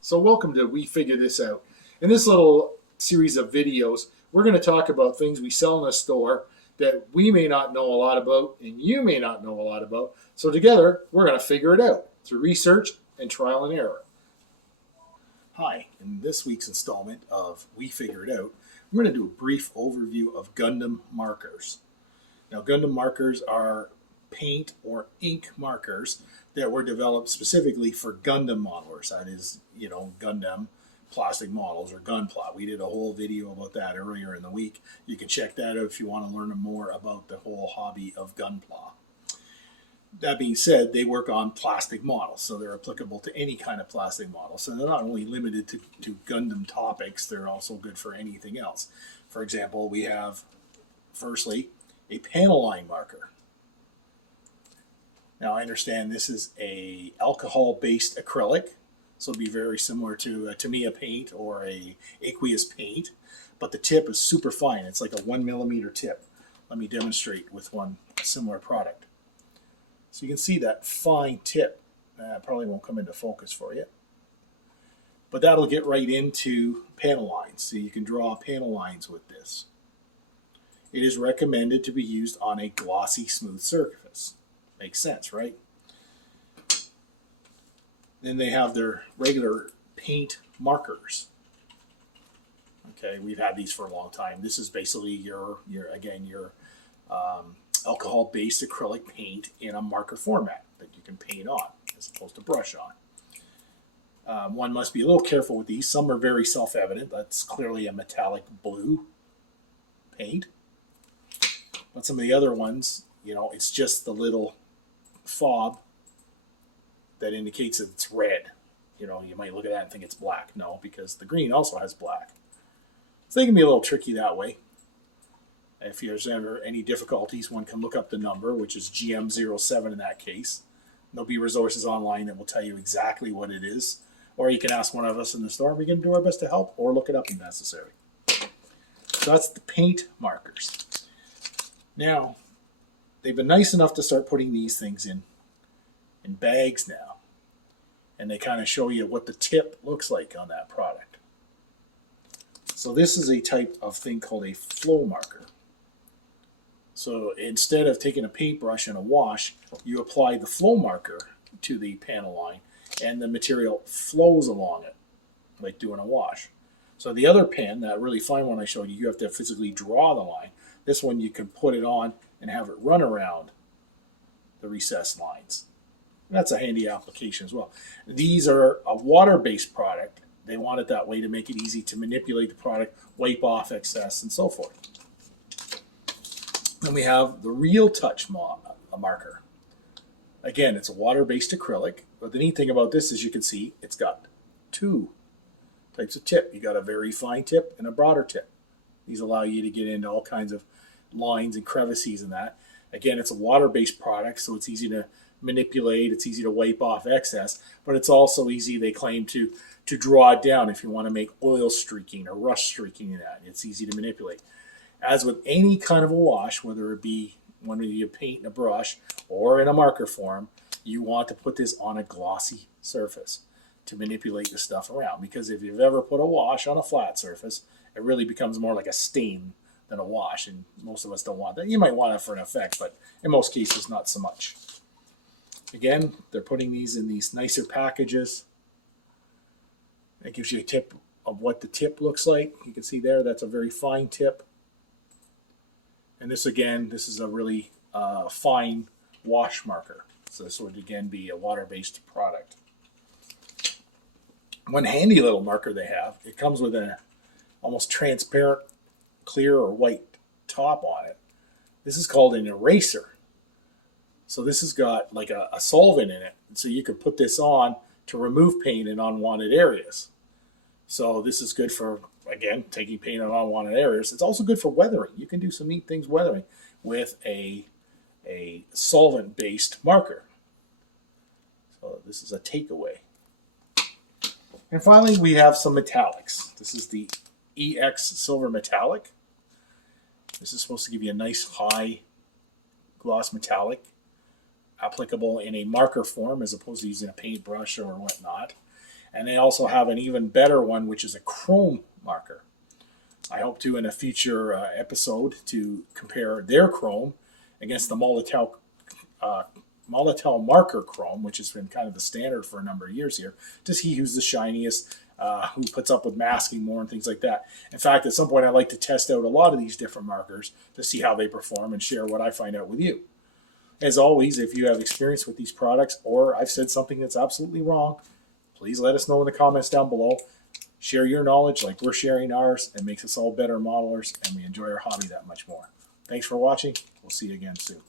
So welcome to We Figure This Out. In this little series of videos, we're going to talk about things we sell in a store that we may not know a lot about and you may not know a lot about. So together, we're going to figure it out through research and trial and error. Hi, in this week's installment of We Figure It Out, I'm going to do a brief overview of Gundam Markers. Now, Gundam Markers are paint or ink markers that were developed specifically for Gundam modelers. That is, Gundam plastic models or Gunpla. We did a whole video about that earlier in the week. You can check that out if you want to learn more about the whole hobby of Gunpla. That being said, they work on plastic models, so they're applicable to any kind of plastic model. So they're not only limited to Gundam topics, they're also good for anything else. For example, we have, firstly, a panel line marker. Now, I understand this is a alcohol-based acrylic, so it'll be very similar to a Tamiya paint or a aqueous paint, but the tip is super fine. It's like a 1 millimeter tip. Let me demonstrate with one similar product. So you can see that fine tip. Probably won't come into focus for you, but that'll get right into panel lines, so you can draw panel lines with this. It is recommended to be used on a glossy, smooth surface. Makes sense, right? Then they have their regular paint markers. Okay, we've had these for a long time. This is basically your alcohol-based acrylic paint in a marker format that you can paint on as opposed to brush on. One must be a little careful with these. Some are very self-evident. That's clearly a metallic blue paint. But some of the other ones, it's just the little fob that indicates that it's red. You might look at that and think it's black. No, because the green also has black. So they can be a little tricky that way. If there's ever any difficulties, one can look up the number, which is GM07 in that case. There'll be resources online that will tell you exactly what it is. Or you can ask one of us in the store. We can do our best to help or look it up if necessary. So that's the paint markers. Now, they've been nice enough to start putting these things in bags now. And they kind of show you what the tip looks like on that product. So this is a type of thing called a flow marker. So instead of taking a paintbrush and a wash, you apply the flow marker to the panel line and the material flows along it, like doing a wash. So the other pen, that really fine one I showed you, you have to physically draw the line. This one you can put it on and have it run around the recessed lines. That's a handy application as well. These are a water-based product. They want it that way to make it easy to manipulate the product, wipe off excess, and so forth. Then we have the Real Touch marker. Again, it's a water-based acrylic, but the neat thing about this is you can see it's got two types of tip. You got a very fine tip and a broader tip. These allow you to get into all kinds of lines and crevices and that. Again, it's a water-based product, so it's easy to manipulate, it's easy to wipe off excess, but it's also easy, they claim, to draw it down if you want to make oil streaking or rust streaking in that. It's easy to manipulate. As with any kind of a wash, whether it be when you paint in a brush or in a marker form, you want to put this on a glossy surface to manipulate the stuff around, because if you've ever put a wash on a flat surface, it really becomes more like a stain than a wash, and most of us don't want that. You might want it for an effect, but in most cases, not so much. Again, they're putting these in these nicer packages. That gives you a tip of what the tip looks like. You can see there, that's a very fine tip. And this, again, this is a really fine wash marker. So this would, again, be a water-based product. One handy little marker they have, it comes with an almost transparent clear or white top on it. This is called an eraser. So this has got like a solvent in it. So you can put this on to remove paint in unwanted areas. So this is good for, again, taking paint on unwanted areas. It's also good for weathering. You can do some neat things weathering with a solvent-based marker. So this is a takeaway. And finally, we have some metallics. This is the EX Silver Metallic. This is supposed to give you a nice high gloss metallic. applicable in a marker form as opposed to using a paintbrush or whatnot. And they also have an even better one, which is a chrome marker. I hope to, in a future episode, to compare their chrome against the Molotel marker chrome, which has been kind of the standard for a number of years here, to see who's the shiniest, who puts up with masking more and things like that. In fact, at some point, I like to test out a lot of these different markers to see how they perform and share what I find out with you. As always, if you have experience with these products or I've said something that's absolutely wrong, please let us know in the comments down below. Share your knowledge like we're sharing ours. It makes us all better modelers, and we enjoy our hobby that much more. Thanks for watching. We'll see you again soon.